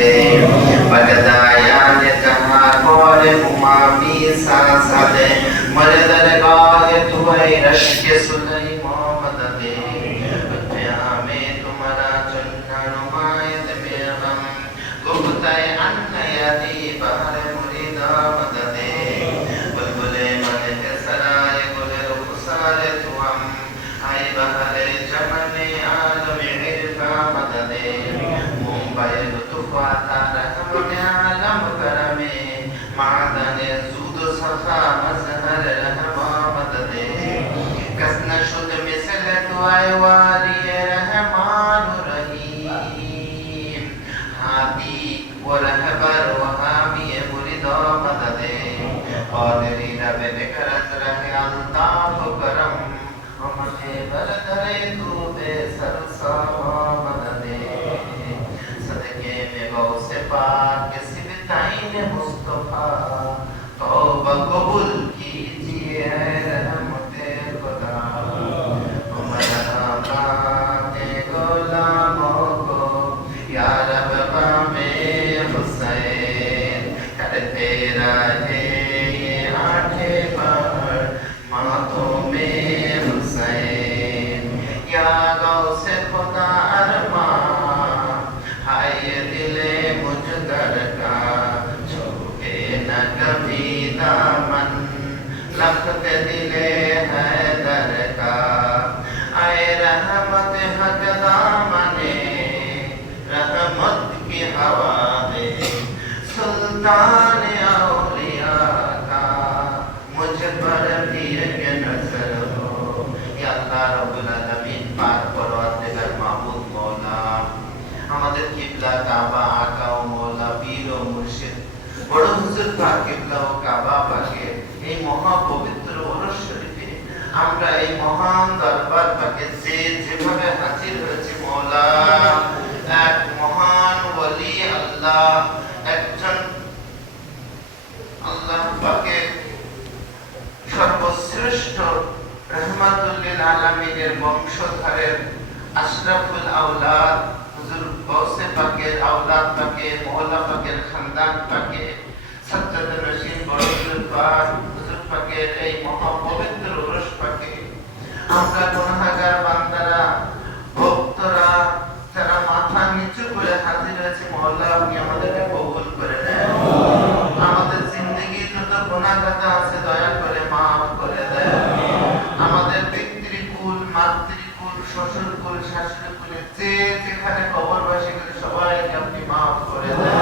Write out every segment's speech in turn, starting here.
दे बगदायान जहां कौल उमामी सांसा दे मरदर गाय दुआई रश के सुलई मोहम्मद दे में तुम्हारा चन्ना नुमायत में हम गुप्ताय अन्ना यदि बाहर मुरीदा मद दे बुलबुले मन के सराय गुले रुखसारे तुम आई बहरे चमने आलम इरफा मद दे मुंबई लुत्फाता रहमत आलम करमे मादने जूद सफा मजहर रहमा मद दे कसना शुद्ध मिसल दुआए वाली रहमान रहीम हादी व रहबर व हामी मुरीदा मद दे قادری رب بکرت رہے الطاف کرم ہمیں بردرے تو بے سرسا مددے صدقے میں غوث پاک سبتائین مصطفیٰ توبہ قبول کیجئے رحمت خدا ہمارا غلاموں کو یا رب غم حسین کرتے رہے लखत दिले हैदर का आए रहमत हक दामने रहमत की हवा दे सुल्तान औलिया का मुझ पर भी एक नजर हो या अल्लाह रब्बुल आलमीन पाक परवरदिगार माबूद मौला আমাদের কিবলা কাবা আকা ও মওলা পীর ও মুর্শিদ বড় হুজুর পাক কিবলা ও কাবা পাকে এই মহা পবিত্র ওরস শরীফে আমরা এই মহান দরবার পাকে যেভাবে হাজির হয়েছি মওলা এক মহান ওলি আল্লাহ একজন আল্লাহ পাকের সর্বশ্রেষ্ঠ রহমাতুল লিল আলামিনের বংশধরের আশরাফুল আওলাদ হুজুর গৌসে পাকের আওলাদ পাকে মওলা পাকের খানদান পাকে সজ্জাদ নশীন বড় হুজুর পাক হুজুর পাকের এই মহা পবিত্র ওরস পাকে আমরা গুনাহগার বান্দারা ভক্তরা যারা মাথা নিচু করে হাজির হয়েছে মওলা আপনি আমাদেরকে কবুল করে নেন আমাদের জিন্দেগি যত গুনাহ খাতা আছে দয়া করে maaf করে দেন আমাদের পিতৃকুল মাতৃকুল শ্বশুরকুল শাশুড়িকুল যে যেখানে কবরবাসী করে সবাইকে আপনি maaf করে দেন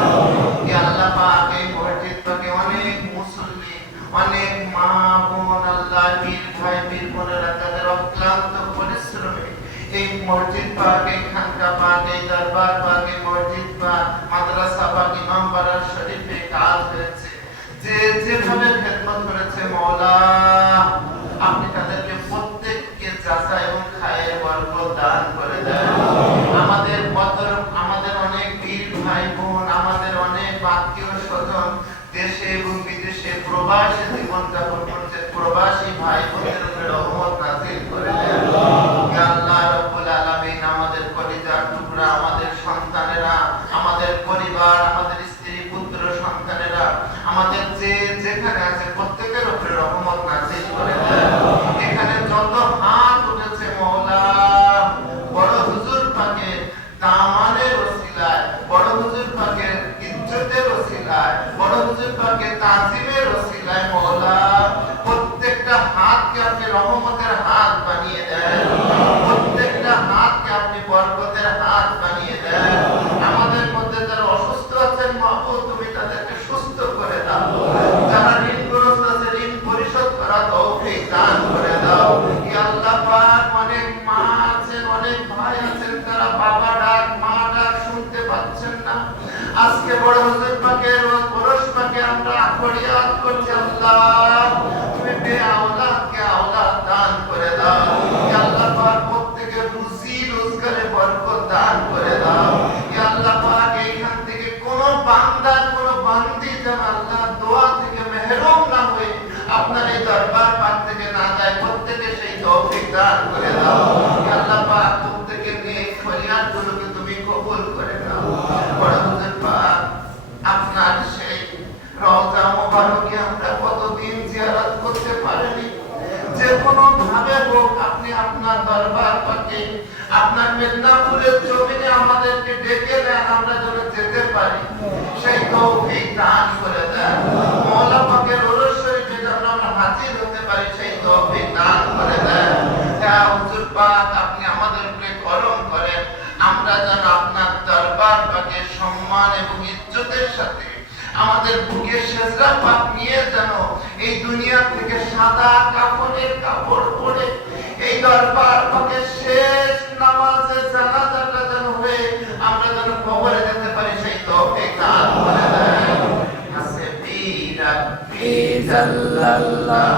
ইয়া আল্লাহ পাক এই মসজিদ পাকে অনেক মুসল্লি অনেক মা বোন আল্লাহ পীর ভাই পীর বোনেরা তাদের অক্লান্ত পরিশ্রমে এই মসজিদ পাক এই খানকা পাক এই দরবার পাক এই মসজিদ পাক মাদ্রাসা পাক ইমামবাড়া শরীফে কাজ হয়েছে যে যেভাবে খেদমত করেছে মওলা আপনি তাদেরকে প্রত্যেককে যাচা এবং খায়ের বরকত দান করে দেন আমাদের অনেক পীর ভাই বোন আমাদের অনেক আত্মীয় স্বজন দেশে এবং বিদেশে প্রবাসী জীবন যাপন করছে প্রবাসী ভাই বোনদের উপরে রহমত নাযিল করে দেন ইয়া আল্লাহ রাব্বুল আলামিন আমাদের কলিজার টুকরা আমাদের সন্তানেরা আমাদের পরিবার আমাদের স্ত্রী পুত্র সন্তানেরা আমাদের যে যেখানে আছে প্রত্যেকের উপরে রহমত নাযিল করে দেন এখানে যত হাত উঠেছে মওলা বড় হুজুর পাকে দামানের ওসিলায় বড় হুজুর পাকে ইজ্জতের ওসিলায় বড় হুজুর পাকে তাজিমের ওসিলায় মওলা প্রত্যেকটা হাতকে আপনি রহমতের হাত বানিয়ে দেন প্রত্যেকটা হাতকে আপনি বরকতের হাত বানিয়ে দেন আমাদের মধ্যে যারা অসুস্থ আছেন মাবুদ তুমি তাদেরকে সুস্থ করে দাও যারা ঋণগ্রস্ত আছে ঋণ পরিশোধ করা তৌফিক দান করে দাও ইয়া আল্লাহ পাক অনেক মা আছেন অনেক ভাই আছেন তারা বাবা ডাক মা ডাক শুনতে পাচ্ছেন না আজকে বড় হুজুর পাকের ওরস পাকে আমরা ফরিয়াদ করছি আল্লাহ তুমি বেআওলাদকে আওলাদ দান করে দাও ইয়া আল্লাহ পাক প্রত্যেকের রুজি রোজগারে বরকত দান করে দাও ইয়া আল্লাহ পাক এইখান থেকে কোন বান্দা কোন বান্দি যেন আল্লাহ দোয়া থেকে মেহরুম না হয়ে আপনার এই দরবার পাক থেকে না যায় প্রত্যেকে সেই তৌফিক দান করে দাও ইয়া আল্লাহ পাক প্রত্যেকের এই ফরিয়াদগুলোকে তুমি কবুল করে নাও বড় হুজুর পাক পারি সেই তৌফিক দান করে দেন। মওলা পাকের ওরস শরীফে যেন আমরা হাজির হতে পারি সেই তৌফিক দান করে দেন। হ্যাঁ হুজুর পাক, আপনি আমাদের উপরে করম করেন, আমরা যেন আপনার দরবার পাকে সম্মান এবং ইজ্জতের সাথে আমাদের বুকের সেজদা পাক নিয়ে যেন এই দুনিয়া থেকে সাদা কাফনের কাপড় পরে এই দরবার পাকে শেষ নামাজে জানাজাটা যেন হয়ে আমরা যেন কবরে যেতে পারি সেই তৌফিক দান করে দেন। হাসবি রাব্বি জাল্লাল্লাহ